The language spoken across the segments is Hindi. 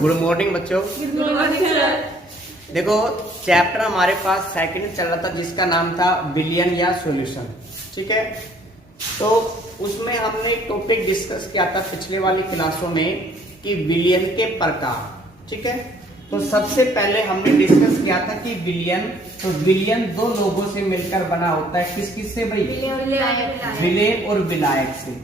गुड मॉर्निंग बच्चों। Good morning sir. देखो चैप्टर हमारे पास सेकंड चल रहा था जिसका नाम था विलियन या सॉल्यूशन। ठीक है, तो उसमें हमने टॉपिक डिस्कस किया था पिछले वाली क्लासों में कि विलियन के प्रकार। ठीक है, तो सबसे पहले हमने डिस्कस किया था कि विलियन, तो विलियन दो लोगों से मिलकर बना होता है। किस किस से भाई? विलेय और विलायक से।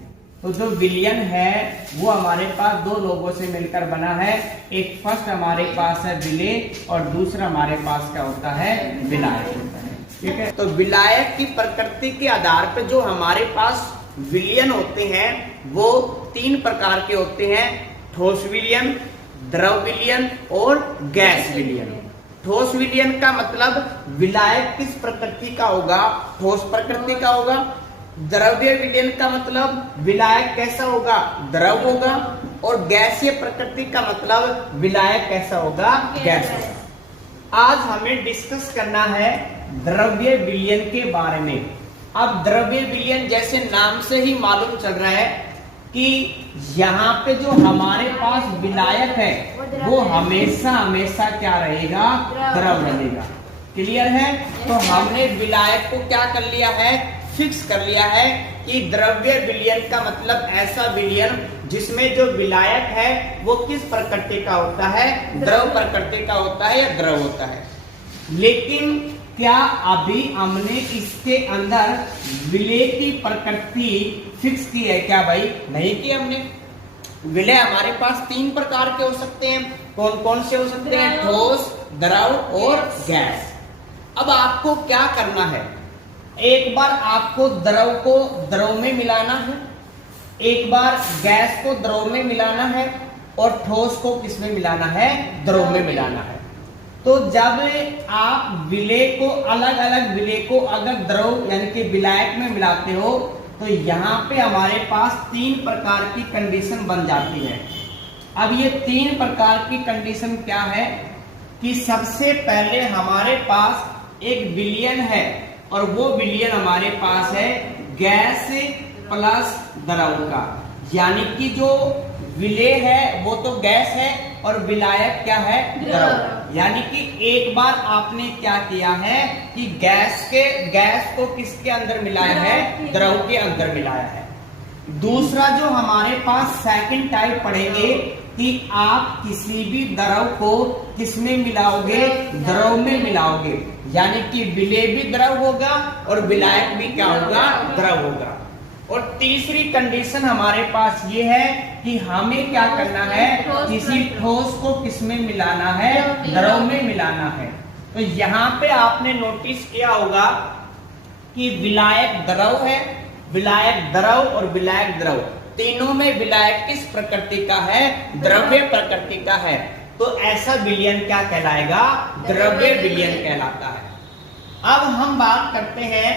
तो जो विलियन है वो हमारे पास दो लोगों से मिलकर बना है। एक फर्स्ट हमारे पास है विलेय और दूसरा हमारे पास क्या होता है? विलायक होता है। ठीक है, तो विलायक की प्रकृति के आधार पर जो हमारे पास विलियन होते हैं वो तीन प्रकार के होते हैं: ठोस विलियन, द्रव विलियन और गैस विलियन। ठोस विलियन का मतलब विलायक किस प्रकृति का होगा? ठोस प्रकृति का होगा। द्रव्य विलियन का मतलब विलायक कैसा होगा? द्रव होगा। और गैसीय प्रकृति का मतलब विलायक कैसा होगा? गैस होगा। आज हमें डिस्कस करना है द्रव्य विलियन के बारे में। अब द्रव्य विलियन जैसे नाम से ही मालूम चल रहा है कि यहाँ पे जो हमारे पास विलायक है वो हमेशा हमेशा क्या रहेगा? द्रव रहेगा। क्लियर है? तो हमने विलायक को क्या कर लिया है? फिक्स कर लिया है कि द्रव्य विलियन का मतलब ऐसा विलियन जिसमें जो विलायक है वो किस प्रकृति का होता है? द्रव प्रकृति का होता है या द्रव होता है। लेकिन क्या अभी हमने इसके अंदर विलेय की प्रकृति फिक्स की है क्या भाई? नहीं की हमने। विलेय हमारे पास तीन प्रकार के हो सकते हैं। कौन कौन से हो सकते हैं? ठोस, द्रव और गैस। अब आपको क्या करना है? एक बार आपको द्रव को द्रव में मिलाना है, एक बार गैस को द्रव में मिलाना है और ठोस को किसमें मिलाना है? द्रव में मिलाना है। तो जब आप विलेय को अलग अलग विलेय को अगर द्रव यानी कि विलायक में मिलाते हो तो यहाँ पे हमारे पास तीन प्रकार की कंडीशन बन जाती है। अब ये तीन प्रकार की कंडीशन क्या है कि सबसे पहले हमारे पास एक विलियन है और वो विलियन हमारे पास है गैस प्लस द्रव का, यानी कि जो विलेय है वो तो गैस है और विलायक क्या है? द्रव। यानी कि एक बार आपने क्या किया है कि गैस को किसके अंदर मिलाया है? द्रव के अंदर मिलाया है। दूसरा जो हमारे पास सेकंड टाइप पढ़ेंगे कि आप किसी भी द्रव को किसमें मिलाओगे? द्रव में मिलाओगे, यानी कि विलेय भी द्रव होगा और विलायक भी क्या होगा? द्रव होगा। और तीसरी कंडीशन हमारे पास ये है कि हमें क्या करना है? किसी ठोस को किसमें मिलाना है? द्रव में मिलाना है। तो यहाँ पे आपने नोटिस किया होगा कि विलायक द्रव है, विलायक द्रव और विलायक द्रव, तीनों में विलायक किस प्रकृति का है? द्रव्य प्रकृति का है। तो ऐसा विलियन क्या कहलाएगा? द्रव्य विलियन कहलाता है। अब हम बात करते हैं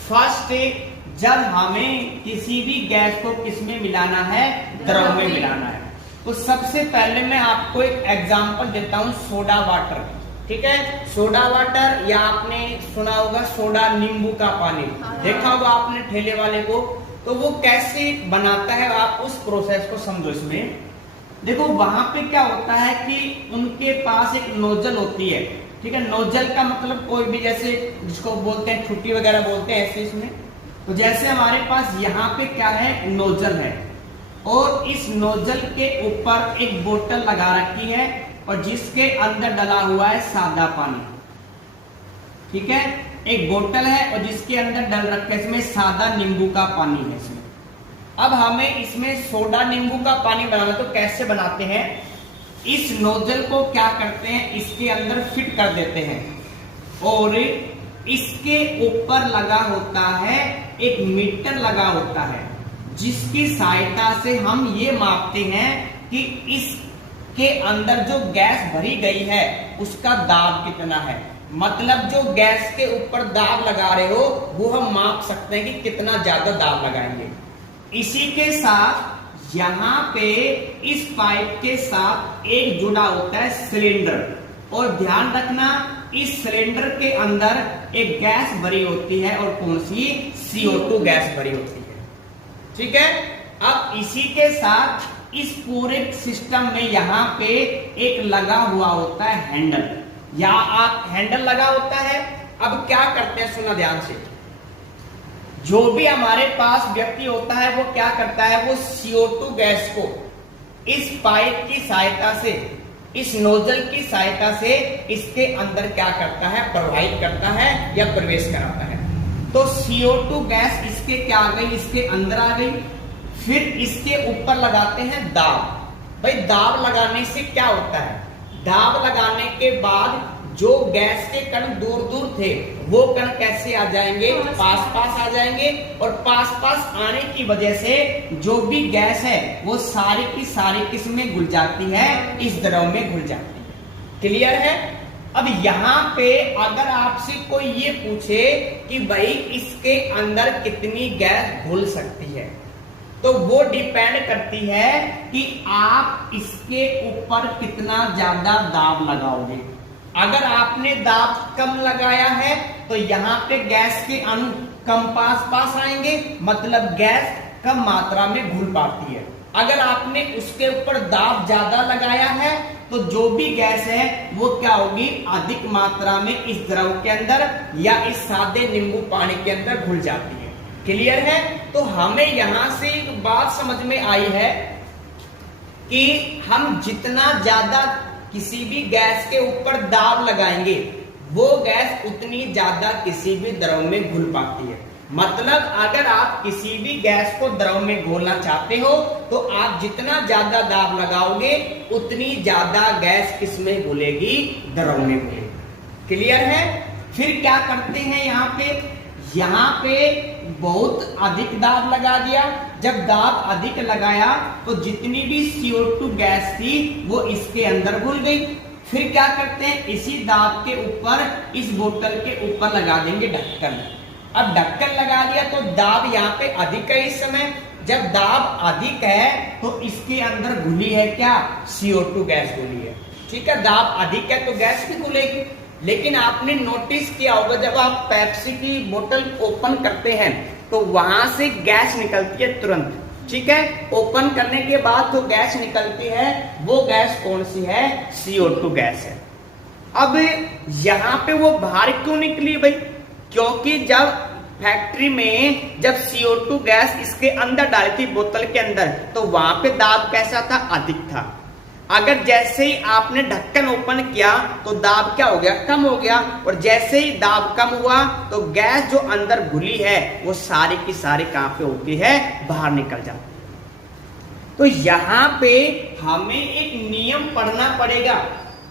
फर्स्ट, जब हमें किसी भी गैस को किसमें मिलाना है? द्रव में मिलाना है। तो सबसे पहले मैं आपको एक एग्जांपल देता हूं, सोडा वाटर। ठीक है, सोडा वाटर या आपने सुना होगा सोडा नींबू का पानी, देखा होगा आपने ठेले वाले को। तो वो कैसे बनाता है आप उस प्रोसेस को समझो। इसमें देखो वहां पे क्या होता है कि उनके पास एक नोजल होती है। ठीक है, नोजल का मतलब कोई भी, जैसे जिसको बोलते हैं छुट्टी वगैरह बोलते हैं ऐसे इसमें। तो जैसे हमारे पास यहाँ पे क्या है? नोजल है और इस नोजल के ऊपर एक बोतल लगा रखी है और जिसके अंदर डला हुआ है सादा पानी। ठीक है, एक बोतल है और जिसके अंदर डल रखा है इसमें सादा नींबू का पानी है इसमें। अब हमें इसमें सोडा नींबू का पानी बनाना, तो कैसे बनाते हैं? इस नोजल को क्या करते हैं? इसके अंदर फिट कर देते हैं और इसके ऊपर लगा होता है एक मीटर लगा होता है जिसकी सहायता से हम ये मापते हैं कि इसके अंदर जो गैस भरी गई है उसका दाब कितना है। मतलब जो गैस के ऊपर दाब लगा रहे हो वो हम माप सकते हैं कि कितना ज्यादा दाब लगाएंगे। इसी के साथ यहाँ पे इस पाइप के साथ एक जुड़ा होता है सिलेंडर, और ध्यान रखना इस सिलेंडर के अंदर एक गैस भरी होती है और कौन सी? CO2 गैस भरी होती है। ठीक है, अब इसी के साथ इस पूरे सिस्टम में यहाँ पे एक लगा हुआ होता है हैंडल, या आप हैंडल लगा होता है। अब क्या करते हैं, सुना ध्यान से, जो भी हमारे पास व्यक्ति होता है वो क्या करता है, वो CO2 गैस को इस पाइप की सहायता से, इस नोजल की सहायता से इसके अंदर क्या करता है, प्रवाहित करता है या प्रवेश कराता है। तो CO2 गैस इसके क्या आ गई, इसके अंदर आ गई। फिर इसके ऊपर लगाते हैं दाब। भाई दाब लगाने से क्या होता है, दाब लगाने के बाद जो गैस के कण दूर दूर थे वो कण कैसे आ जाएंगे, पास पास आ जाएंगे, और पास पास आने की वजह से जो भी गैस है वो सारी की सारी किसमें घुल जाती है, इस द्रव में घुल जाती है। क्लियर है। अब यहाँ पे अगर आपसे कोई ये पूछे कि भाई इसके अंदर कितनी गैस घुल सकती है, तो वो डिपेंड करती है कि आप इसके ऊपर कितना ज्यादा दाब लगाओगे। अगर आपने दाब कम लगाया है तो यहाँ पे गैस के अणु कम पास पास आएंगे, मतलब गैस कम मात्रा में घुल पाती है। अगर आपने उसके ऊपर दाब ज्यादा लगाया है तो जो भी गैस है वो क्या होगी, अधिक मात्रा में इस द्रव के अंदर या इस सादे नींबू पानी के अंदर घुल जाती है। क्लियर है। तो हमें यहां से एक बात समझ में आई है कि हम जितना ज्यादा किसी भी गैस के ऊपर दाब लगाएंगे वो गैस उतनी ज्यादा किसी भी द्रव में घुल पाती है। मतलब अगर आप किसी भी गैस को द्रव में घोलना चाहते हो तो आप जितना ज्यादा दाब लगाओगे उतनी ज्यादा गैस किसमें घुलेगी, द्रव में घुलेगी। क्लियर है। फिर क्या करते हैं, यहाँ पे बहुत अधिक दाब लगा दिया। जब दाब अधिक लगाया तो जितनी भी CO2 गैस थी वो इसके अंदर घुल गई। फिर क्या करते हैं, इसी दाब के ऊपर, इस बोतल के ऊपर लगा देंगे ढक्कन। अब ढक्कन लगा दिया तो दाब यहाँ पे अधिक है। इस समय जब दाब अधिक है तो इसके अंदर घुली है क्या, CO2 गैस घुली है। ठीक है, दाब अधिक है तो गैस भी घुलेगी। लेकिन आपने नोटिस किया होगा जब आप पेप्सी की बोतल ओपन करते हैं तो वहां से गैस निकलती है तुरंत। ठीक है, ओपन करने के बाद जो गैस निकलती है वो गैस कौन सी है, CO2 गैस है। अब यहाँ पे वो बाहर क्यों निकली भाई, क्योंकि जब फैक्ट्री में जब CO2 गैस इसके अंदर डाली थी बोतल के अंदर तो वहां पे दाब कैसा था, अधिक था। अगर जैसे ही आपने ढक्कन ओपन किया तो दाब क्या हो गया, कम हो गया। और जैसे ही दाब कम हुआ तो गैस जो अंदर घुली है वो सारी की सारी कहां पे होती है, बाहर निकल जाती है। तो यहाँ पे हमें एक नियम पढ़ना पड़ेगा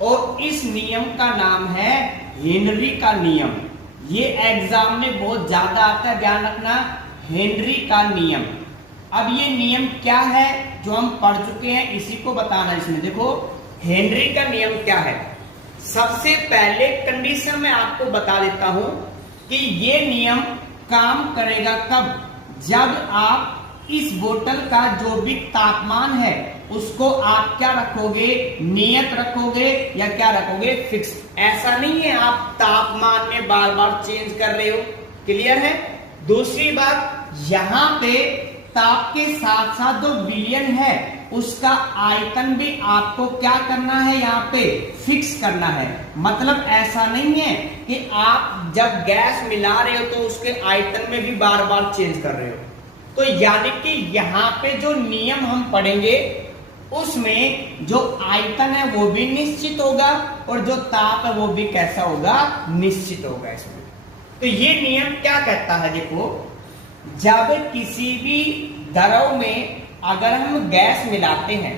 और इस नियम का नाम है हेनरी का नियम। ये एग्जाम में बहुत ज्यादा आता है, ध्यान रखना, हेनरी का नियम। अब ये नियम क्या है जो हम पढ़ चुके हैं, इसी को बताना। इसमें देखो हेनरी का नियम क्या है। सबसे पहले कंडीशन में आपको बता देता हूं कि ये नियम काम करेगा कब, जब आप इस बोतल का जो भी तापमान है उसको आप क्या रखोगे, नियत रखोगे या क्या रखोगे, फिक्स। ऐसा नहीं है आप तापमान में बार बार चेंज कर रहे हो। क्लियर है। दूसरी बात, यहाँ पे ताप के साथ साथ जो विलयन है उसका आयतन भी आपको क्या करना है, यहाँ पे फिक्स करना है। मतलब ऐसा नहीं है कि आप जब गैस मिला रहे हो तो उसके आयतन में भी बार बार चेंज कर रहे हो। तो यानी कि यहाँ पे जो नियम हम पढ़ेंगे उसमें जो आयतन है वो भी निश्चित होगा और जो ताप है वो भी कैसा होगा, निश्चित होगा इसमें। तो ये नियम क्या कहता है, देखो जब किसी भी द्रव में अगर हम गैस मिलाते हैं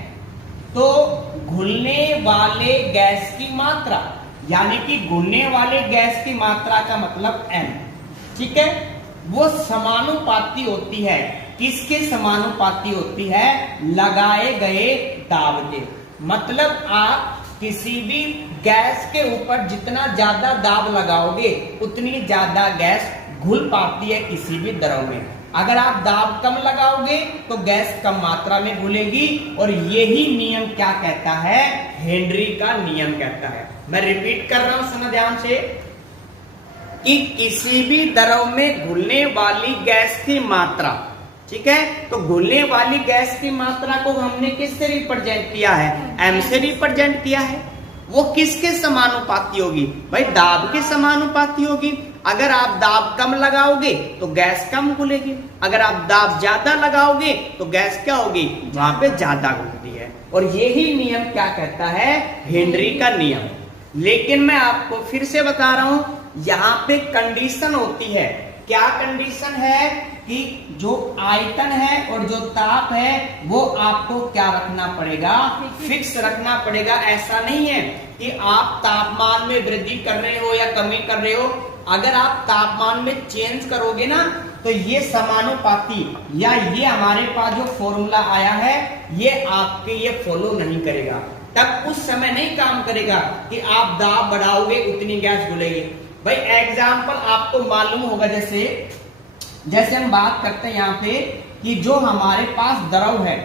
तो घुलने वाले गैस की मात्रा, यानी कि घुलने वाले गैस की मात्रा का मतलब m, ठीक है, वो समानुपाती होती है। किसके समानुपाती होती है, लगाए गए दाब के। मतलब आप किसी भी गैस के ऊपर जितना ज्यादा दाब लगाओगे उतनी ज्यादा गैस घुल पाती है किसी भी द्रव में। अगर आप दाब कम लगाओगे तो गैस कम मात्रा में घुलेगी। और यही नियम क्या कहता है, हेनरी का नियम कहता है। मैं रिपीट कर रहा हूं, सुनो ध्यान से, कि किसी भी द्रव में घुलने वाली गैस की मात्रा, ठीक है। तो घुलने वाली गैस की मात्रा को हमने किससे रिप्रेजेंट किया है, m से रिप्रेजेंट किया है। वो किसके समानुपाती होगी भाई, दाब के समानुपाती होगी। अगर आप दाब कम लगाओगे तो गैस कम घुलेगी, अगर आप दाब ज्यादा लगाओगे तो गैस क्या होगी, वहां पे ज्यादा घुलती है। और यही नियम क्या कहता है, हेनरी का नियम। लेकिन मैं आपको फिर से बता रहा हूं, यहाँ पे कंडीशन होती है। क्या कंडीशन है कि जो आयतन है और जो ताप है वो आपको क्या रखना पड़ेगा, फिक्स रखना पड़ेगा। ऐसा नहीं है कि आप तापमान में वृद्धि कर रहे हो या कमी कर रहे हो। अगर आप तापमान में चेंज करोगे ना तो ये समानुपाती या ये हमारे पास जो फॉर्मूला आया है ये आपके ये फॉलो नहीं करेगा। तब उस समय नहीं काम करेगा कि आप दाब बढ़ाओगे उतनी गैस घुलेगी। भाई एग्जाम्पल आपको मालूम होगा, जैसे हम बात करते हैं यहाँ पे कि जो हमारे पास द्रव है,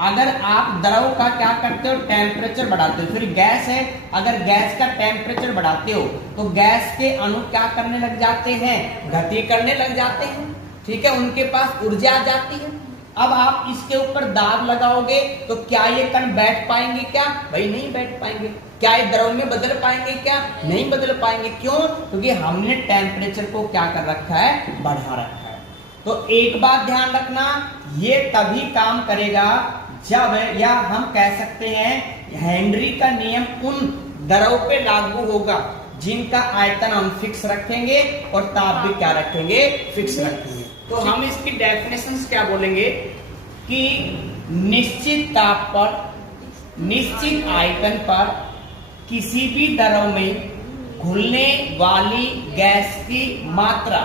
अगर आप द्रव का क्या करते हो, टेम्परेचर बढ़ाते हो। फिर गैस है, अगर गैस का टेम्परेचर बढ़ाते हो तो गैस के अणु क्या करने लग जाते हैं, गति करने लग जाते हैं, ठीक है, उनके पास ऊर्जा आ जाती है। अब आप इसके ऊपर दाब लगाओगे तो क्या ये कण बैठ पाएंगे क्या, भाई नहीं बैठ पाएंगे। क्या ये द्रव में बदल पाएंगे क्या, नहीं बदल पाएंगे। क्यों, क्योंकि हमने टेम्परेचर को क्या कर रखा है, बढ़ा रखा है। तो एक बात ध्यान रखना, ये तभी काम करेगा जब, या हम कह सकते हैं हेनरी का नियम उन द्रव पे लागू होगा जिनका आयतन हम फिक्स रखेंगे और ताप भी क्या रखेंगे, फिक्स रखेंगे। तो हम इसकी डेफिनेशंस क्या बोलेंगे कि निश्चित ताप पर, निश्चित आयतन पर किसी भी द्रव में घुलने वाली गैस की मात्रा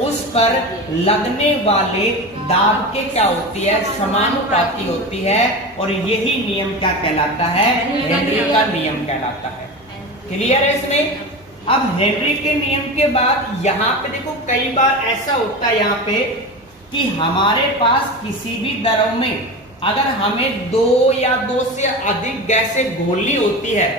उस पर लगने वाले दाब के क्या होती है, समानुपाती होती है। और यही नियम क्या कहलाता है, हेनरी का नियम कहलाता है। क्लियर है इसमें। अब हेनरी के नियम के बाद यहाँ पे देखो, कई बार ऐसा होता है यहाँ पे कि हमारे पास किसी भी द्रव में अगर हमें दो या दो से अधिक गैसें घोलनी होती है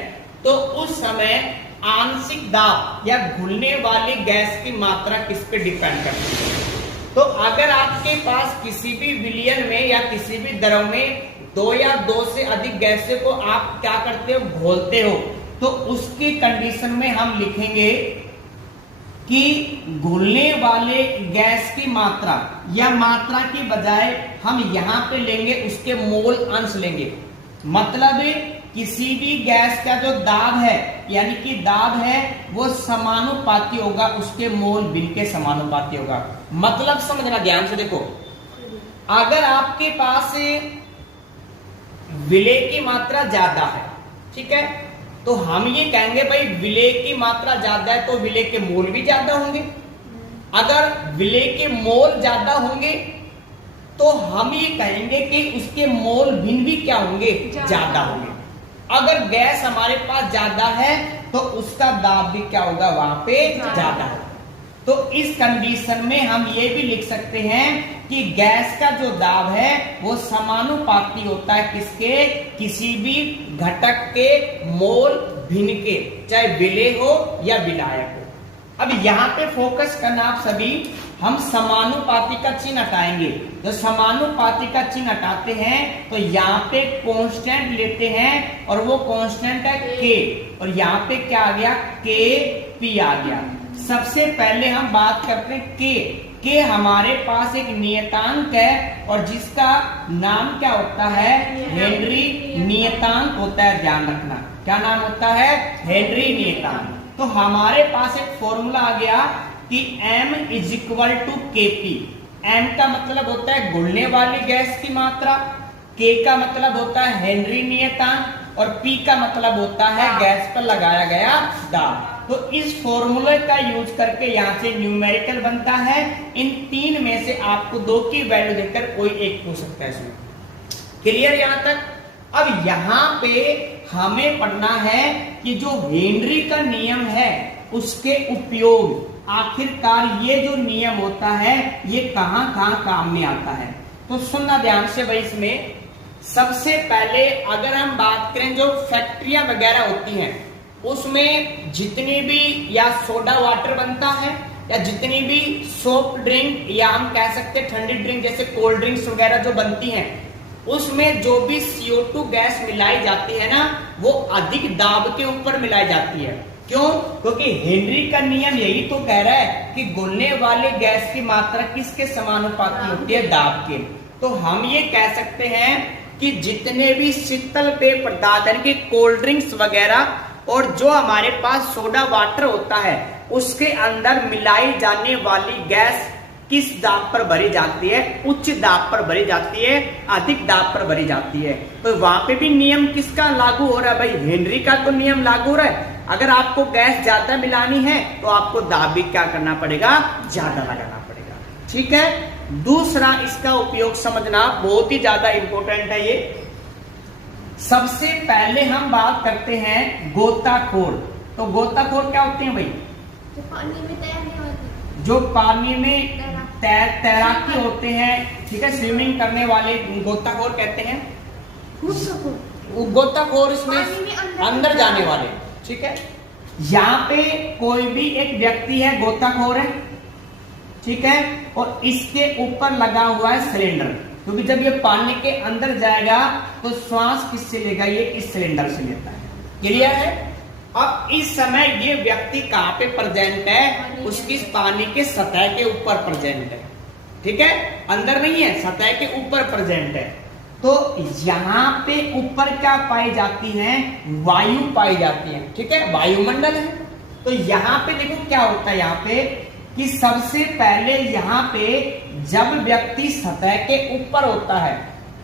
तो उस समय आंशिक दाब या घुलने वाली गैस की मात्रा किस पे डिपेंड करती है। तो अगर आपके पास किसी भी विलयन में या किसी भी द्रव में दो या दो से अधिक गैसें को आप क्या करते हो, घोलते हो, तो उसकी कंडीशन में हम लिखेंगे कि घुलने वाले गैस की मात्रा, या मात्रा की बजाय हम यहां पे लेंगे उसके मोल अंश लेंगे। मतलब किसी भी गैस का जो दाब है, यानी कि दाब है, वो समानुपाती होगा उसके मोल भिन्न के समानुपाती होगा। मतलब समझना ध्यान से देखो, अगर आपके पास विलय की मात्रा ज्यादा है, ठीक है, तो हम ये कहेंगे भाई विलय की मात्रा ज्यादा है तो विलय के मोल भी ज्यादा होंगे। अगर विलय के मोल ज्यादा होंगे तो हम ये कहेंगे कि उसके मोल भिन्न भी क्या होंगे, ज्यादा होंगे। अगर गैस हमारे पास ज्यादा है तो उसका दाब भी क्या होगा, वहां पे ज्यादा होगा। तो इस कंडीशन में हम ये भी लिख सकते हैं कि गैस का जो दाब है वो समानुपाती होता है किसके, किसी भी घटक के मोल भिन्न के, चाहे विलय हो या विलायक हो। अब यहाँ पे फोकस करना आप सभी, हम समानुपाती का चिन्ह हटाएंगे। तो समानुपाती का चिन्ह हटाते हैं तो यहाँ पे कांस्टेंट लेते हैं और वो कांस्टेंट है के, और यहाँ पे क्या आ गया, के पी आ गया। सबसे पहले हम बात करते हैं के हमारे पास एक नियतांक है और जिसका नाम क्या होता है, हेनरी नियतांक होता है। ध्यान रखना क्या नाम होता है, हेनरी नियतांक। तो हमारे पास एक फॉर्मूला आ गया कि m is equal to KP। m का मतलब होता है घुलने वाली गैस की मात्रा, K का मतलब होता है हेनरी नियतांक और P का मतलब होता है गैस पर लगाया गया दाब। तो इस फॉर्मूले का यूज करके यहाँ से न्यूमेरिकल बनता है। इन तीन में से आपको दो की वैल्यू देकर कोई एक पूछ सकता है इसमें। क्लियर यहाँ तक। अब यहाँ पे हमें पढ़ना है कि जो हेनरी का नियम है उसके उपयोग, आखिरकार ये जो नियम होता है ये कहां कहां काम में आता है। तो सुनना ध्यान से भाई, इसमें सबसे पहले अगर हम बात करें जो फैक्ट्रियां वगैरह होती हैं उसमें जितनी भी या सोडा वाटर बनता है या जितनी भी सॉफ्ट ड्रिंक या हम कह सकते हैं ठंडी ड्रिंक जैसे कोल्ड ड्रिंक्स वगैरह जो बनती हैं, उसमें जो भी CO2 गैस मिलाई जाती है ना, वो अधिक दाब के ऊपर मिलाई जाती है। क्यों? क्योंकि हेनरी का नियम यही तो कह रहा है कि घुलने वाले गैस की मात्रा किसके समानुपाती होती है? दाब के। तो हम ये कह सकते हैं कि जितने भी शीतल पेय पदार्थ यानी कि कोल्ड ड्रिंक्स वगैरह और जो हमारे पास सोडा वाटर होता है, उसके अंदर मिलाई जाने वाली गैस किस दाब पर भरी जाती है? उच्च दाब पर भरी जाती है, अधिक दाब पर भरी जाती है। तो वहां पे भी नियम किसका लागू हो रहा है भाई? हेनरी का तो नियम लागू हो रहा है। अगर आपको गैस ज्यादा मिलानी है तो आपको दाब भी क्या करना पड़ेगा? ज्यादा लगाना पड़ेगा। ठीक है। दूसरा इसका उपयोग समझना बहुत ही ज्यादा इंपॉर्टेंट है। ये सबसे पहले हम बात करते हैं गोताखोर। तो गोताखोर क्या होते हैं भाई? जो पानी में तैरने वाले, जो पानी में तैराकी होते हैं, ठीक है, स्विमिंग करने वाले गोताखोर कहते हैं। गोताखोर इसमें अंदर जाने वाले, ठीक है। यहाँ पे कोई भी एक व्यक्ति है, गोताखोर है, ठीक है, और इसके ऊपर लगा हुआ है सिलेंडर, क्योंकि जब ये पानी के अंदर जाएगा तो श्वास किससे लेगा? ये इस सिलेंडर से लेता है। क्लियर है? अब इस समय ये व्यक्ति कहाँ पे प्रेजेंट है? उसकी पानी के सतह के ऊपर प्रेजेंट है, ठीक है, अंदर नहीं है, सतह के ऊपर प्रेजेंट है। तो यहाँ पे ऊपर क्या पाई जाती है? वायु पाई जाती है, ठीक है, वायुमंडल है। तो यहाँ पे देखो क्या होता है यहाँ पे कि सबसे पहले यहाँ पे जब व्यक्ति सतह के ऊपर होता है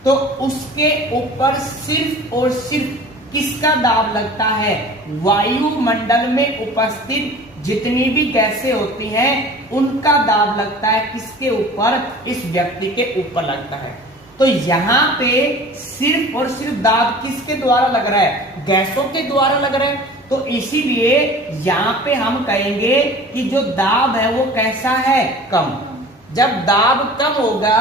तो उसके ऊपर सिर्फ और सिर्फ किसका दाब लगता है? वायुमंडल में उपस्थित जितनी भी गैसें होती हैं उनका दाब लगता है। किसके ऊपर? इस व्यक्ति के ऊपर लगता है। तो यहाँ पे सिर्फ और सिर्फ दाब किसके द्वारा लग रहा है? गैसों के द्वारा लग रहा है। तो इसीलिए यहाँ पे हम कहेंगे कि जो दाब है वो कैसा है? कम। जब दाब कम होगा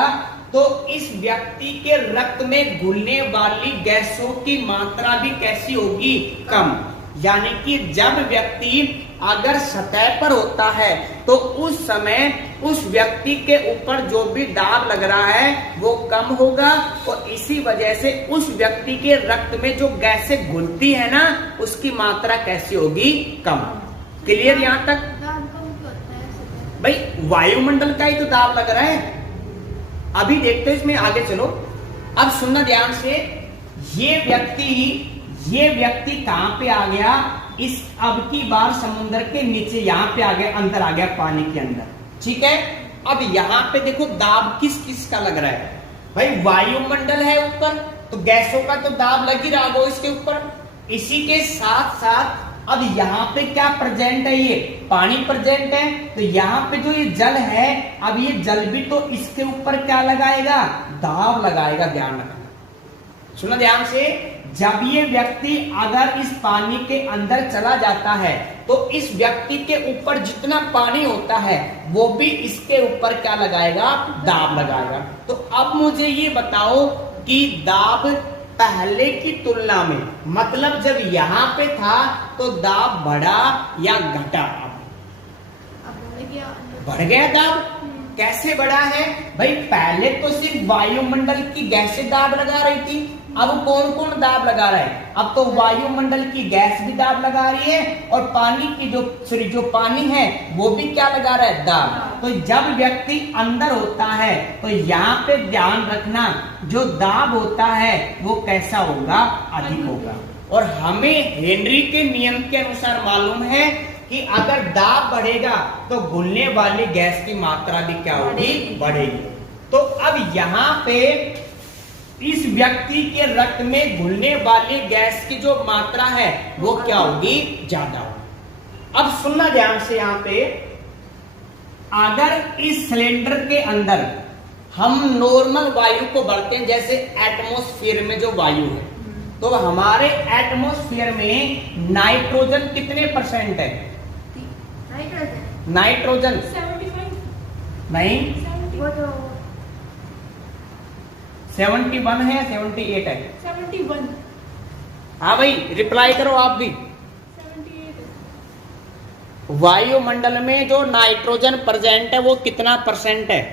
तो इस व्यक्ति के रक्त में घुलने वाली गैसों की मात्रा भी कैसी होगी? कम। यानी कि जब व्यक्ति अगर सतह पर होता है तो उस समय उस व्यक्ति के ऊपर जो भी दाब लग रहा है वो कम होगा, और इसी वजह से उस व्यक्ति के रक्त में जो गैसें घुलती है ना, उसकी मात्रा कैसी होगी? कम। क्लियर यहाँ तक? भाई वायुमंडल का ही तो दाब लग रहा है। अभी देखते हैं इसमें, आगे चलो। अब सुनना ध्यान से, ये व्यक्ति कहां पे आ गया? इस अब की बार समुद्र के नीचे यहाँ पे आ गया, अंदर आ गया पानी के अंदर, ठीक है। अब यहाँ पे देखो दाब किस किस का लग रहा है भाई? वायुमंडल है ऊपर, तो गैसों का तो दाब लग ही रहा हो इसके ऊपर। इसी के साथ साथ अब यहाँ पे क्या प्रेजेंट है? ये पानी प्रेजेंट है। तो यहाँ पे जो ये जल है, अब ये जल भी तो इसके ऊपर क्या लगाएगा? दाब लगाएगा। ध्यान रखना, सुना ध्यान से। जब ये व्यक्ति अगर इस पानी के अंदर चला जाता है तो इस व्यक्ति के ऊपर जितना पानी होता है वो भी इसके ऊपर क्या लगाएगा? दाब लगाएगा। तो अब मुझे ये बताओ कि दाब पहले की तुलना में, मतलब जब यहाँ पे था तो दाब बढ़ा या घटा? बढ़ गया दाब। कैसे बढ़ा है भाई? पहले तो सिर्फ वायुमंडल की गैसें दाब लगा रही थी, अब कौन कौन दाब लगा रहा है? अब तो वायुमंडल की गैस भी दाब लगा रही है, और पानी की जो पानी है वो भी क्या लगा रहा है? दाब। तो जब व्यक्ति अंदर होता है तो यहाँ पे ध्यान रखना, जो दाब होता है वो कैसा होगा? अधिक होगा। और हमें हेनरी के नियम के अनुसार मालूम है कि अगर दाब बढ़ेगा तो घुलने वाली गैस की मात्रा भी क्या होगी? बढ़ेगी। तो अब यहाँ पे इस व्यक्ति के रक्त में घुलने वाली गैस की जो मात्रा है वो क्या होगी? ज्यादा होगी। अब सुनना ध्यान से, यहाँ पे अगर इस सिलेंडर के अंदर हम नॉर्मल वायु को भरते हैं, जैसे एटमॉस्फेयर में जो वायु है, तो हमारे एटमॉस्फेयर में नाइट्रोजन कितने परसेंट है? नाइट्रोजन 75 नहीं, 71 है, 78 है? 71। हाँ भाई, रिप्लाई करो आप भी। 78 वायुमंडल में जो नाइट्रोजन प्रेजेंट है वो कितना परसेंट है?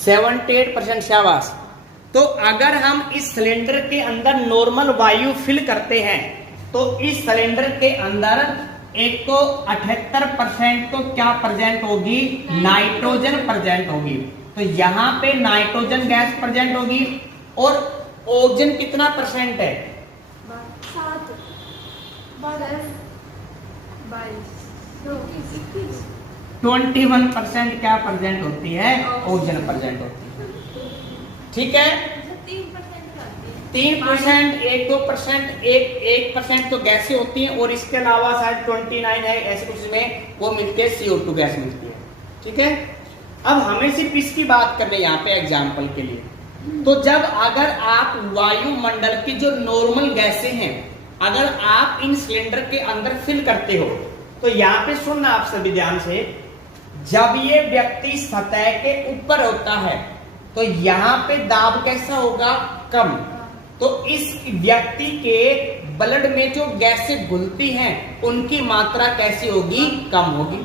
78%। शाबाश। तो अगर हम इस सिलेंडर के अंदर नॉर्मल वायु फिल करते हैं तो इस सिलेंडर के अंदर एक तो 78% तो क्या प्रेजेंट होगी? नाइट्रोजन प्रेजेंट होगी। तो यहाँ पे नाइट्रोजन गैस प्रेजेंट होगी। और ऑक्सीजन कितना परसेंट है? 21% क्या प्रेजेंट होती है? ऑक्सीजन प्रेजेंट होती है। ठीक है, 3%, 1-2%, 1% तो गैसें होती हैं और इसके अलावा शायद 29 है ऐसे कुछ में वो मिलती है, CO2 गैस मिलती है। ठीक है, अब हमें सिर्फ इसकी बात कर रहे हैं यहाँ पे एग्जाम्पल के लिए। तो जब अगर आप वायुमंडल की जो नॉर्मल गैसें हैं अगर आप इन सिलेंडर के अंदर फिल करते हो तो यहाँ पे सुनना आप सभी ध्यान से, जब ये व्यक्ति सतह के ऊपर होता है तो यहाँ पे दाब कैसा होगा? कम। तो इस व्यक्ति के ब्लड में जो गैसें घुलती हैं उनकी मात्रा कैसी होगी? कम होगी।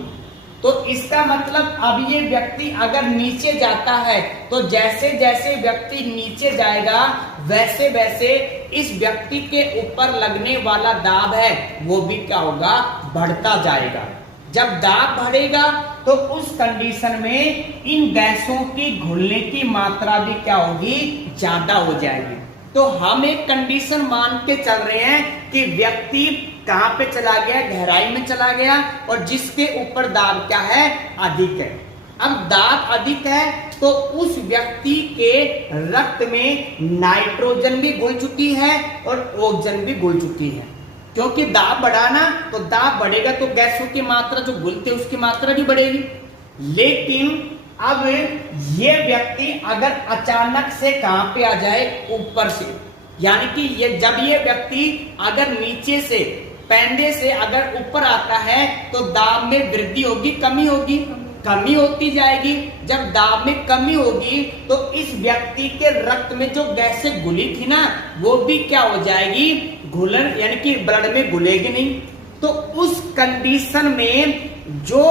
तो इसका मतलब अब ये व्यक्ति अगर नीचे जाता है तो जैसे जैसे व्यक्ति नीचे जाएगा वैसे वैसे इस व्यक्ति के ऊपर लगने वाला दाब है वो भी क्या होगा? बढ़ता जाएगा। जब दाब बढ़ेगा तो उस कंडीशन में इन गैसों की घुलने की मात्रा भी क्या होगी? ज्यादा हो जाएगी। तो हम एक कंडीशन मान के चल रहे हैं कि व्यक्ति कहां पे चला गया? गहराई में चला गया और जिसके ऊपर दाब क्या है? अधिक है। अब दाब अधिक है तो उस व्यक्ति के रक्त में नाइट्रोजन भी घुल चुकी है और ऑक्सीजन भी घुल चुकी है। क्योंकि दाब बढ़ाना तो दाब बढ़ेगा तो गैसों की मात्रा जो घुलती है उसकी मात्रा भी बढ़ेगी। लेकिन अब ये व्यक्ति अगर अचानक से कहां पे आ जाए? ऊपर से, यानी कि ये जब ये व्यक्ति अगर नीचे से पैंदे से अगर ऊपर आता है तो दाब में वृद्धि होगी, कमी होगी? कमी होती जाएगी। जब दाब में कमी होगी तो इस व्यक्ति के रक्त में जो गैसें घुली थी ना वो भी क्या हो जाएगी? घुलन, यानी कि ब्लड में घुलेगी नहीं। तो उस कंडीशन में जो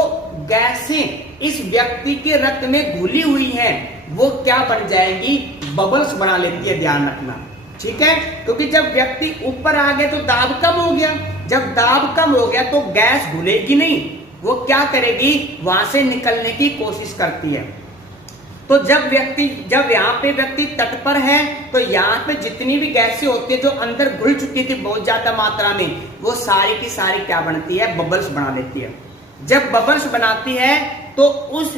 गैसें इस व्यक्ति के रक्त में घुली हुई हैं वो क्या बन जाएगी? बबल्स बना लेती है। ध्यान रखना, ठीक है? क्योंकि जब व्यक्ति ऊपर आ गया तो दाब कम हो गया। जब दाब कम हो गया तो गैस घुलेगी नहीं, वो क्या करेगी? वहां से निकलने की कोशिश करती है। तो जब यहाँ पे व्यक्ति तट पर है तो यहाँ पे जितनी भी गैसें होती है जो अंदर घुल चुकी थी बहुत ज्यादा मात्रा में वो सारी की सारी क्या बनती है? बबल्स बना लेती है। जब बबल्स बनाती है तो उस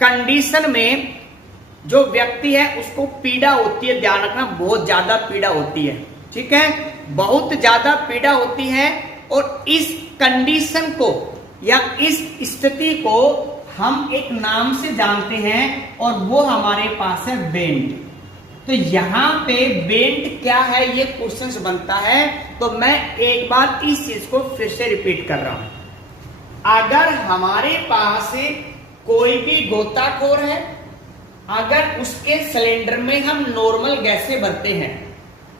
कंडीशन में जो व्यक्ति है उसको पीड़ा होती है। ध्यान रखना, बहुत ज्यादा पीड़ा होती है। ठीक है, बहुत ज्यादा पीड़ा होती है। और इस कंडीशन को या इस स्थिति को हम एक नाम से जानते हैं और वो हमारे पास है बेंट। तो यहाँ पे बेंट क्या है ये क्वेश्चंस बनता है। तो मैं एक बार इस चीज को फिर से रिपीट कर रहा हूं। अगर हमारे पास कोई भी गोताखोर है, अगर उसके सिलेंडर में हम नॉर्मल गैसें भरते हैं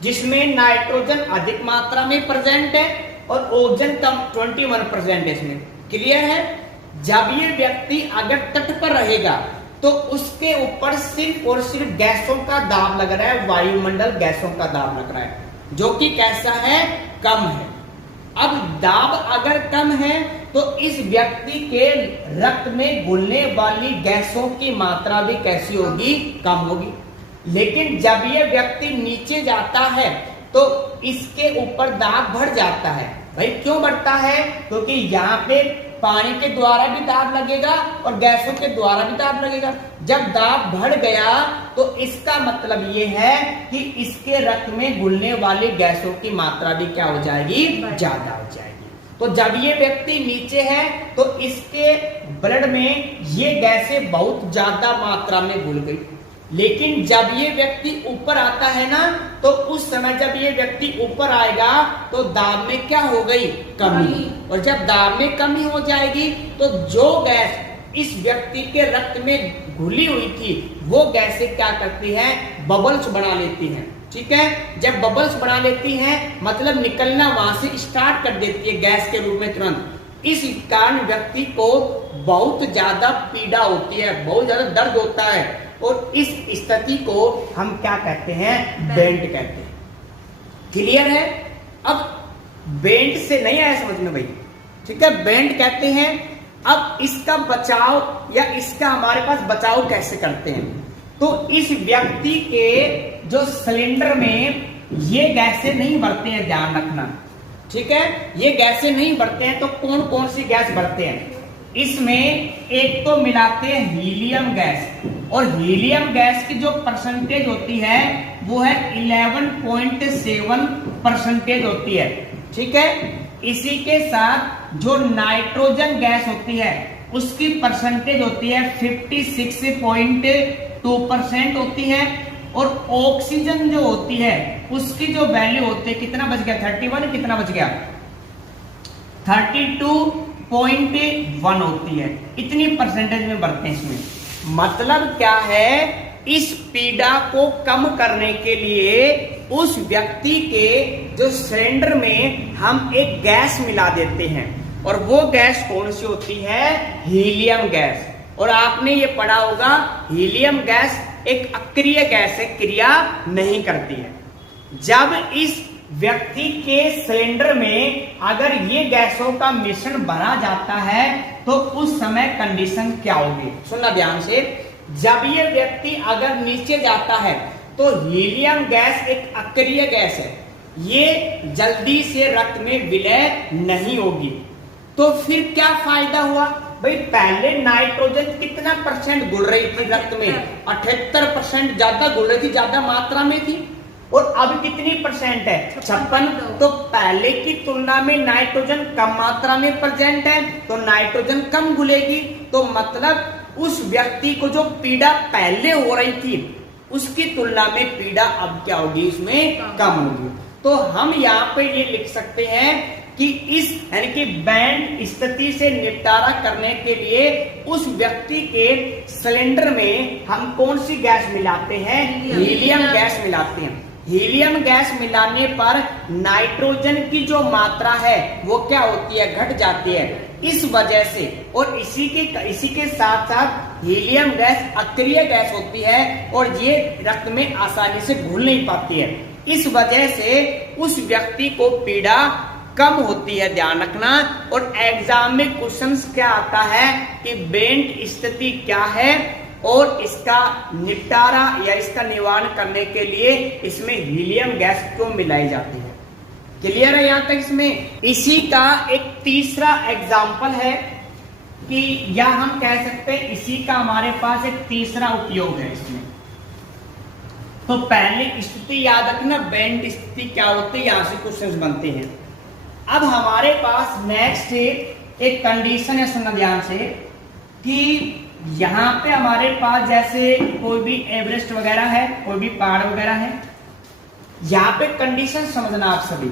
जिसमें नाइट्रोजन अधिक मात्रा में प्रेजेंट है और ऑक्सीजन कम 21% है, इसमें क्लियर है? जब ये व्यक्ति अगर तट पर रहेगा तो उसके ऊपर सिर्फ और सिर्फ गैसों का दाब लग रहा है, वायुमंडल गैसों का दाब लग रहा है जो कि कैसा है? कम है। अब दाब अगर कम है तो इस व्यक्ति के रक्त में घुलने वाली गैसों की मात्रा भी कैसी होगी? कम होगी। लेकिन जब ये व्यक्ति नीचे जाता है तो इसके ऊपर दाब बढ़ जाता है। भाई क्यों बढ़ता है? क्योंकि यहाँ पे पानी के द्वारा भी दाब लगेगा और गैसों के द्वारा भी दाब लगेगा। जब दाब बढ़ गया तो इसका मतलब ये है कि इसके रक्त में घुलने वाली गैसों की मात्रा भी क्या हो जाएगी? ज्यादा हो जाएगी। तो जब ये व्यक्ति नीचे है तो इसके ब्लड में ये गैसें बहुत ज्यादा मात्रा में घुल गई। लेकिन जब ये व्यक्ति ऊपर आता है ना तो उस समय जब ये व्यक्ति ऊपर आएगा तो दाब में क्या हो गई? कमी। और जब दाब में कमी हो जाएगी तो जो गैस इस व्यक्ति के रक्त में घुली हुई थी वो गैसें क्या करती हैं, बबल्स बना लेती हैं। ठीक है, जब बबल्स बना लेती हैं मतलब निकलना वहां से स्टार्ट कर देती है गैस के रूप में तुरंत। इस कारण व्यक्ति को बहुत ज्यादा पीड़ा होती है, बहुत ज्यादा दर्द होता है और इस स्थिति को हम क्या कहते हैं, बेंट कहते हैं। क्लियर है? अब बेंट से नहीं आया समझ में भाई, ठीक है, बेंट कहते हैं। अब इसका बचाव या इसका हमारे पास बचाव कैसे करते हैं, तो इस व्यक्ति के जो सिलेंडर में ये गैसें नहीं भरते हैं, ध्यान रखना। ठीक है, ये गैसें नहीं भरते हैं तो कौन कौन सी गैस भरते हैं, इसमें एक तो मिलाते हैं हीलियम गैस और हीलियम गैस की जो परसेंटेज होती है वो है 11.7% होती है। ठीक है, इसी के साथ जो नाइट्रोजन गैस होती है उसकी परसेंटेज होती है 56.2% होती है और ऑक्सीजन जो होती है उसकी जो वैल्यू होती है, कितना बच गया, 31, कितना बच गया, 32.1 होती है। इतनी परसेंटेज में बढ़ते हैं इसमें। मतलब क्या है, इस पीड़ा को कम करने के लिए उस व्यक्ति के जो सिलेंडर में हम एक गैस मिला देते हैं और वो गैस कौन सी होती है, हीलियम गैस। और आपने ये पढ़ा होगा हीलियम गैस एक अक्रिय गैस है, क्रिया नहीं करती है। जब इस व्यक्ति के सिलेंडर में अगर ये गैसों का मिश्रण भरा जाता है तो उस समय कंडीशन क्या होगी, सुनना ध्यान से। जब ये व्यक्ति अगर नीचे जाता है तो हीलियम गैस एक अक्रिय गैस है, ये जल्दी से रक्त में विलय नहीं होगी। तो फिर क्या फायदा हुआ भाई, पहले नाइट्रोजन कितना परसेंट घुल रही थी रक्त में, 78% ज्यादा घुल रही थी, ज्यादा मात्रा में थी। और अब कितनी परसेंट है, 56। तो पहले की तुलना में नाइट्रोजन कम मात्रा में प्रेजेंट है तो नाइट्रोजन कम घुलेगी। तो मतलब उस व्यक्ति को जो पीड़ा पहले हो रही थी उसकी तुलना में पीड़ा अब क्या होगी, इसमें कम होगी। तो हम यहाँ पे ये लिख सकते हैं कि इस यानी कि बैंड स्थिति से निपटारा करने के लिए उस व्यक्ति के सिलेंडर में हम कौन सी गैस मिलाते हैं, हीलियम गैस मिलाते हैं। हीलियम गैस मिलाने पर नाइट्रोजन की जो मात्रा है वो क्या होती है, घट जाती है। इस वजह से और इसी के साथ साथ हीलियम गैस अक्रिय गैस होती है और ये रक्त में आसानी से घुल नहीं पाती है। इस वजह से उस व्यक्ति को पीड़ा कम होती है, ध्यान रखना। और एग्जाम में क्वेश्चंस क्या आता है कि बेंट स्थिति क्या है और इसका निपटारा या इसका निवारण करने के लिए इसमें हीलियम गैस क्यों मिलाई जाती है। क्लियर है यहां तक इसमें। इसी का एक तीसरा एग्जाम्पल है कि या हम कह सकते हैं इसी का हमारे पास एक तीसरा उपयोग है इसमें। तो पहले स्थिति याद रखना, बेंट स्थिति क्या होती है, यहां से क्वेश्चंस बनते हैं। अब हमारे पास नेक्स्ट एक कंडीशन है, सुनना ध्यान से, कि यहाँ पे हमारे पास जैसे कोई भी एवरेस्ट वगैरह है, कोई भी पहाड़ वगैरह है, यहाँ पे कंडीशन समझना आप सभी।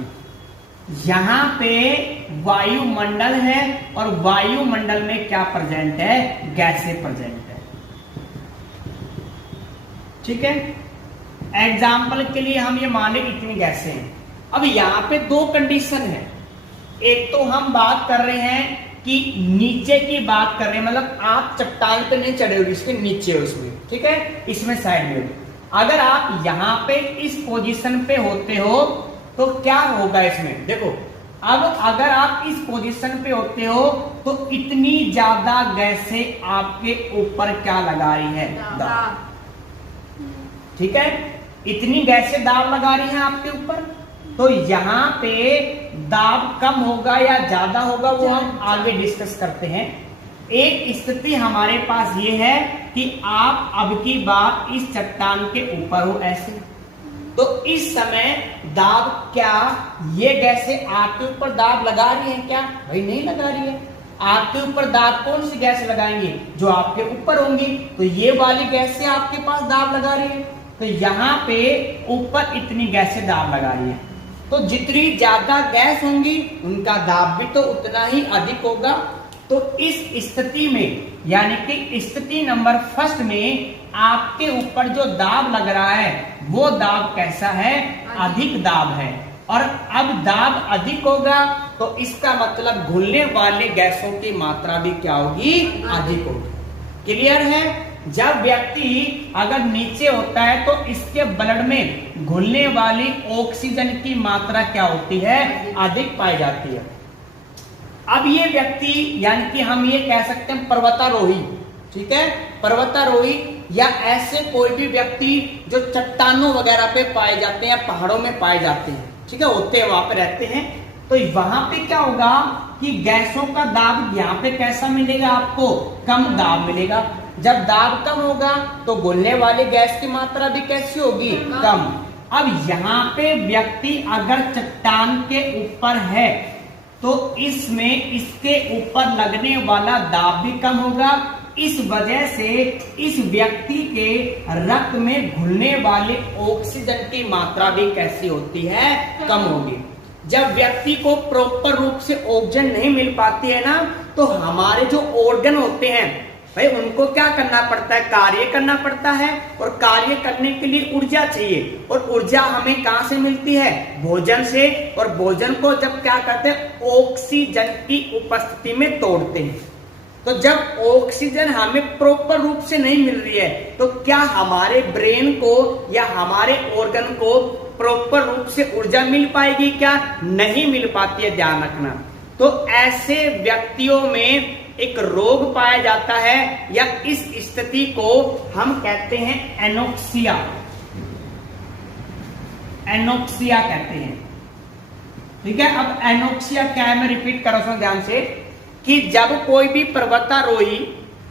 यहाँ पे वायुमंडल है और वायुमंडल में क्या प्रेजेंट है, गैसें प्रेजेंट है। ठीक है, एग्जाम्पल के लिए हम ये माने इतनी गैसें हैं। अब यहाँ पे दो कंडीशन है, एक तो हम बात कर रहे हैं कि नीचे की बात कर रहे हैं, मतलब आप चट्टान पे नहीं चढ़े हुए, इसके नीचे हो इसमें, ठीक है, इसमें साइड में। अगर आप यहाँ पे इस पोजीशन पे होते हो तो क्या होगा इसमें, देखो। अब अगर आप इस पोजीशन पे होते हो तो इतनी ज्यादा गैसें आपके ऊपर क्या लगा रही है, दाब। ठीक है, इतनी गैसें दाब लगा रही हैं आपके ऊपर। तो यहाँ पे दाब कम होगा या ज्यादा होगा वो हम आगे डिस्कस करते हैं। एक स्थिति हमारे पास ये है कि आप अब की बात इस चट्टान के ऊपर हो ऐसे, तो इस समय दाब क्या ये गैसें आपके ऊपर दाब लगा रही हैं क्या, भाई नहीं लगा रही है। आपके ऊपर दाब कौन सी गैस लगाएंगे, जो आपके ऊपर होंगी, तो ये वाली गैसें आपके पास दाब लगा रही है। तो यहाँ पे ऊपर इतनी गैसें दाब लगा रही है, तो जितनी ज्यादा गैस होंगी उनका दाब भी तो उतना ही अधिक होगा। तो इस स्थिति में यानी कि स्थिति नंबर फर्स्ट में आपके ऊपर जो दाब लग रहा है वो दाब कैसा है, अधिक दाब है। और अब दाब अधिक होगा तो इसका मतलब घुलने वाले गैसों की मात्रा भी क्या होगी, अधिक होगी। क्लियर है। जब व्यक्ति अगर नीचे होता है तो इसके ब्लड में घुलने वाली ऑक्सीजन की मात्रा क्या होती है, अधिक पाई जाती है। अब ये व्यक्ति यानी कि हम ये कह सकते हैं पर्वतारोही, ठीक है, पर्वतारोही या ऐसे कोई भी व्यक्ति जो चट्टानों वगैरह पे पाए जाते हैं, पहाड़ों में पाए जाते हैं, ठीक है, होते हैं, वहां पे रहते हैं, तो वहां पे क्या होगा कि गैसों का दाब यहाँ पे कैसा मिलेगा आपको, कम दाब मिलेगा। जब दाब कम होगा तो घुलने वाली गैस की मात्रा भी कैसी होगी, कम। अब यहाँ पे व्यक्ति अगर चट्टान के ऊपर है तो इसमें इसके ऊपर लगने वाला दाब भी कम होगा। इस वजह से इस व्यक्ति के रक्त में घुलने वाले ऑक्सीजन की मात्रा भी कैसी होती है, कम होगी। जब व्यक्ति को प्रॉपर रूप से ऑक्सीजन नहीं मिल पाती है ना, तो हमारे जो ऑर्गन होते हैं भाई उनको क्या करना पड़ता है, कार्य करना पड़ता है। और कार्य करने के लिए ऊर्जा चाहिए, और ऊर्जा हमें कहां से मिलती है, भोजन से। और भोजन को जब क्या करते हैं, ऑक्सीजन की उपस्थिति में तोड़ते हैं। तो जब ऑक्सीजन हमें प्रॉपर रूप से नहीं मिल रही है तो क्या हमारे ब्रेन को या हमारे ऑर्गन को प्रॉपर रूप से ऊर्जा मिल पाएगी, क्या नहीं मिल पाती है, ध्यान रखना। तो ऐसे व्यक्तियों में एक रोग पाया जाता है या इस स्थिति को हम कहते हैं एनोक्सिया, एनोक्सिया कहते हैं, ठीक है। अब एनोक्सिया क्या है, मैं रिपीट कर रहा हूं ध्यान से, कि जब कोई भी पर्वतारोही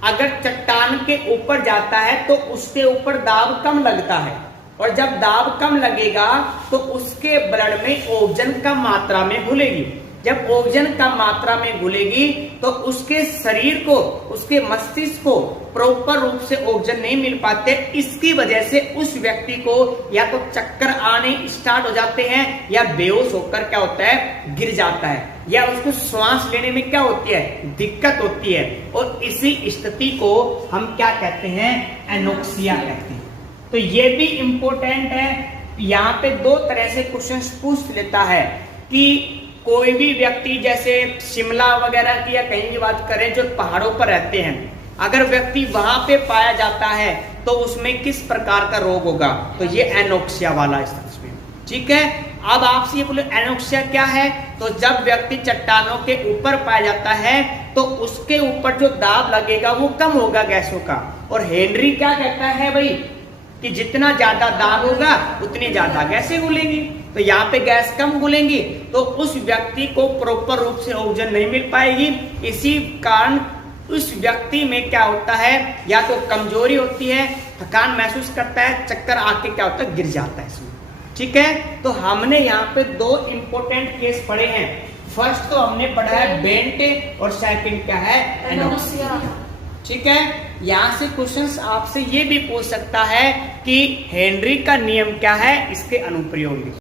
अगर चट्टान के ऊपर जाता है तो उसके ऊपर दाब कम लगता है, और जब दाब कम लगेगा तो उसके ब्लड में ऑक्सीजन कम मात्रा में घुलेगी। जब ऑक्सीजन कम मात्रा में घुलेगी तो उसके शरीर को, उसके मस्तिष्क को प्रॉपर रूप से ऑक्सीजन नहीं मिल पाते। इसकी वजह से उस व्यक्ति को या तो चक्कर आने स्टार्ट हो जाते हैं या बेहोश होकर क्या होता है, गिर जाता है, या उसको श्वास लेने में क्या होती है, दिक्कत होती है। और इसी स्थिति को हम क्या कहते हैं, एनोक्सिया कहते हैं। तो ये भी इंपॉर्टेंट है, यहाँ पे दो तरह से क्वेश्चन पूछ लेता है कि कोई भी व्यक्ति जैसे शिमला वगैरह की या कहीं की बात करें जो पहाड़ों पर रहते हैं, अगर व्यक्ति वहां पे पाया जाता है तो उसमें किस प्रकार का रोग होगा, तो ये एनोक्सिया वाला इसमें, ठीक है। अब आपसे ये बोले एनोक्सिया क्या है, तो जब व्यक्ति चट्टानों के ऊपर पाया जाता है तो उसके ऊपर जो दाब लगेगा वो कम होगा गैसों का। और हेनरी क्या कहता है भाई कि जितना ज्यादा दाब होगा उतनी ज्यादा गैसें घुलेंगी। तो यहाँ पे गैस कम घुलेंगी तो उस व्यक्ति को प्रॉपर रूप से ऑक्सीजन नहीं मिल पाएगी। इसी कारण उस व्यक्ति में क्या होता है, या तो कमजोरी होती है, थकान महसूस करता है, चक्कर आके क्या होता है, गिर जाता है इसमें, ठीक है। तो हमने यहाँ पे दो इंपॉर्टेंट केस पढ़े हैं। फर्स्ट तो हमने पढ़ा है बेंट और सेकंड क्या है, एनोक्सिया, ठीक है। यहाँ से क्वेश्चंस आपसे ये भी पूछ सकता है कि हेनरी का नियम क्या है, इसके अनुप्रयोग।